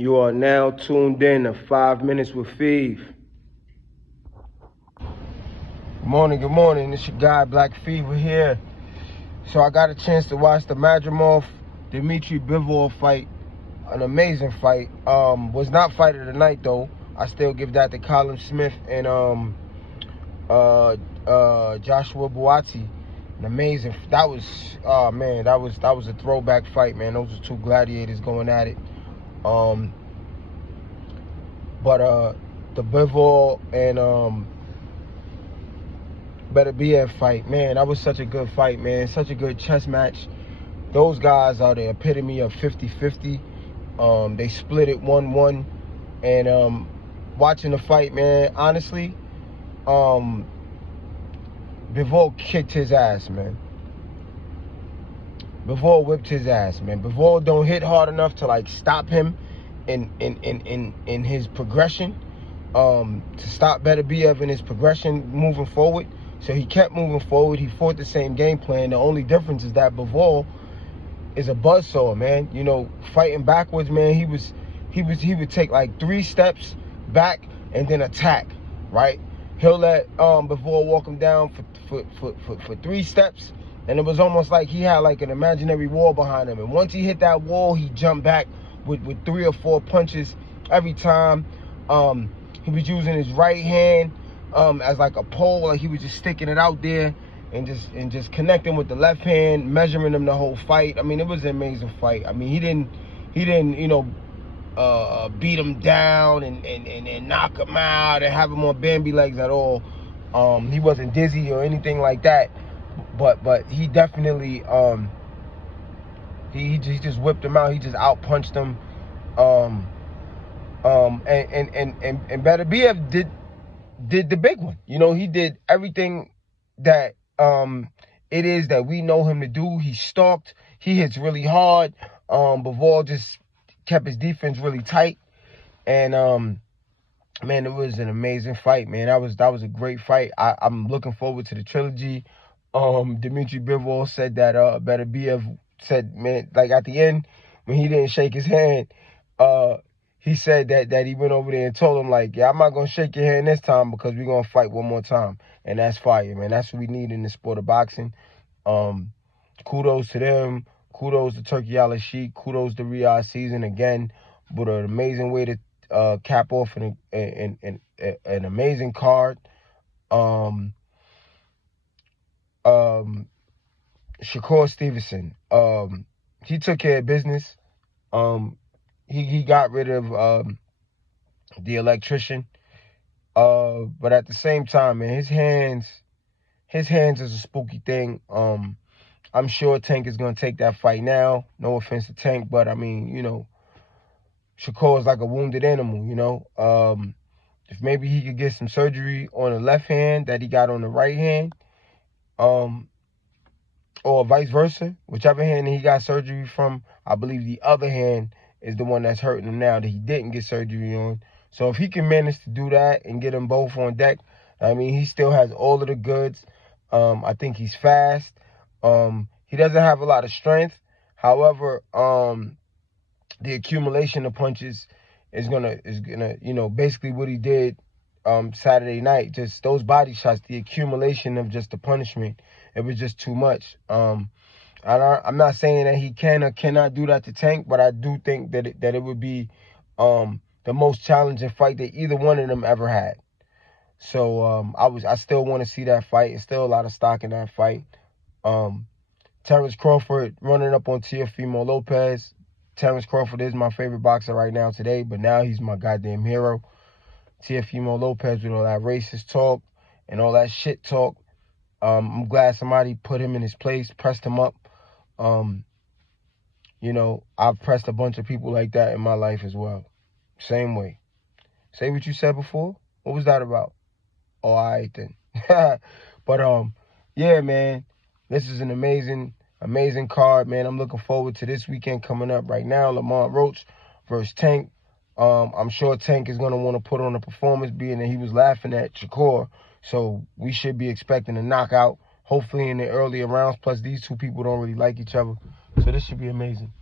You are now tuned in to 5 Minutes with Feve. Good morning. It's your guy, Black Fever here. So I got a chance to watch the Beterbiev Bivol fight. An amazing fight. Was not fight of the night though. I still give that to Colin Smith and Joshua Buatsi. An amazing. That was a throwback fight, man. Those are two gladiators going at it. But the Bivol and Beterbiev fight, man, that was such a good fight, man. Such a good chess match. Those guys are the epitome of 50-50. They split it 1-1. And watching the fight, man, honestly, Bivol kicked his ass, man. Bivol whipped his ass, man. Bivol don't hit hard enough to like stop him in his progression. To stop Beterbiev in his progression moving forward. So he kept moving forward. He fought the same game plan. The only difference is that Bivol is a buzzsaw, man. You know, fighting backwards, man. He would take like 3 steps back and then attack, right? He'll let Bivol walk him down for 3 steps, and it was almost like he had like an imaginary wall behind him. And once he hit that wall, he jumped back with 3 or 4 punches every time. He was using his right hand as like a pole, like he was just sticking it out there and just connecting with the left hand, measuring him the whole fight. I mean, it was an amazing fight. I mean, he didn't you know, beat him down and knock him out and have him on Bambi legs at all. He wasn't dizzy or anything like that, but he definitely he just whipped him out. He just outpunched him. And Beterbiev did the big one. You know, he did everything that it is that we know him to do. He stalked. He hits really hard. Bivol just kept his defense really tight. And man, it was an amazing fight, man. That was a great fight. I'm looking forward to the trilogy. Dmitry Bivol said that Beterbiev said, man, like at the end when he didn't shake his hand, he said that he went over there and told him, like, yeah, I'm not going to shake your hand this time because we're going to fight one more time. And that's fire, man. That's what we need in the sport of boxing. Kudos to them. Kudos to Turkey Al-Sheikh. Kudos to Riyadh Season again. But an amazing way to cap off an amazing card. Shakur Stevenson. He took care of business. He got rid of the electrician. But at the same time, man, his hands is a spooky thing. I'm sure Tank is gonna take that fight now. No offense to Tank, but I mean, you know, Shakur is like a wounded animal, you know. If maybe he could get some surgery on the left hand that he got on the right hand, or vice versa, whichever hand he got surgery from, I believe the other hand is the one that's hurting him now that he didn't get surgery on. So if he can manage to do that and get them both on deck, I mean, he still has all of the goods. I think he's fast. He doesn't have a lot of strength. However, the accumulation of punches is gonna, you know, basically what he did Saturday night. Just those body shots, the accumulation of just the punishment, it was just too much. I'm not saying that he can or cannot do that to Tank, but I do think that it would be the most challenging fight that either one of them ever had. So I still want to see that fight. It's still a lot of stock in that fight. Terrence Crawford running up on Teofimo Lopez. Terrence Crawford is my favorite boxer right now today, but now he's my goddamn hero. Teofimo Lopez with all that racist talk and all that shit talk. I'm glad somebody put him in his place, pressed him up. You know, I've pressed a bunch of people like that in my life as well. Same way. Say what you said before. What was that about? Oh, all right then. But yeah, man, this is an amazing card, man. I'm looking forward to this weekend coming up right now. Lamont Roach versus Tank. I'm sure Tank is going to want to put on a performance, being that he was laughing at Shakur. So we should be expecting a knockout, hopefully in the earlier rounds. Plus, these two people don't really like each other. So this should be amazing.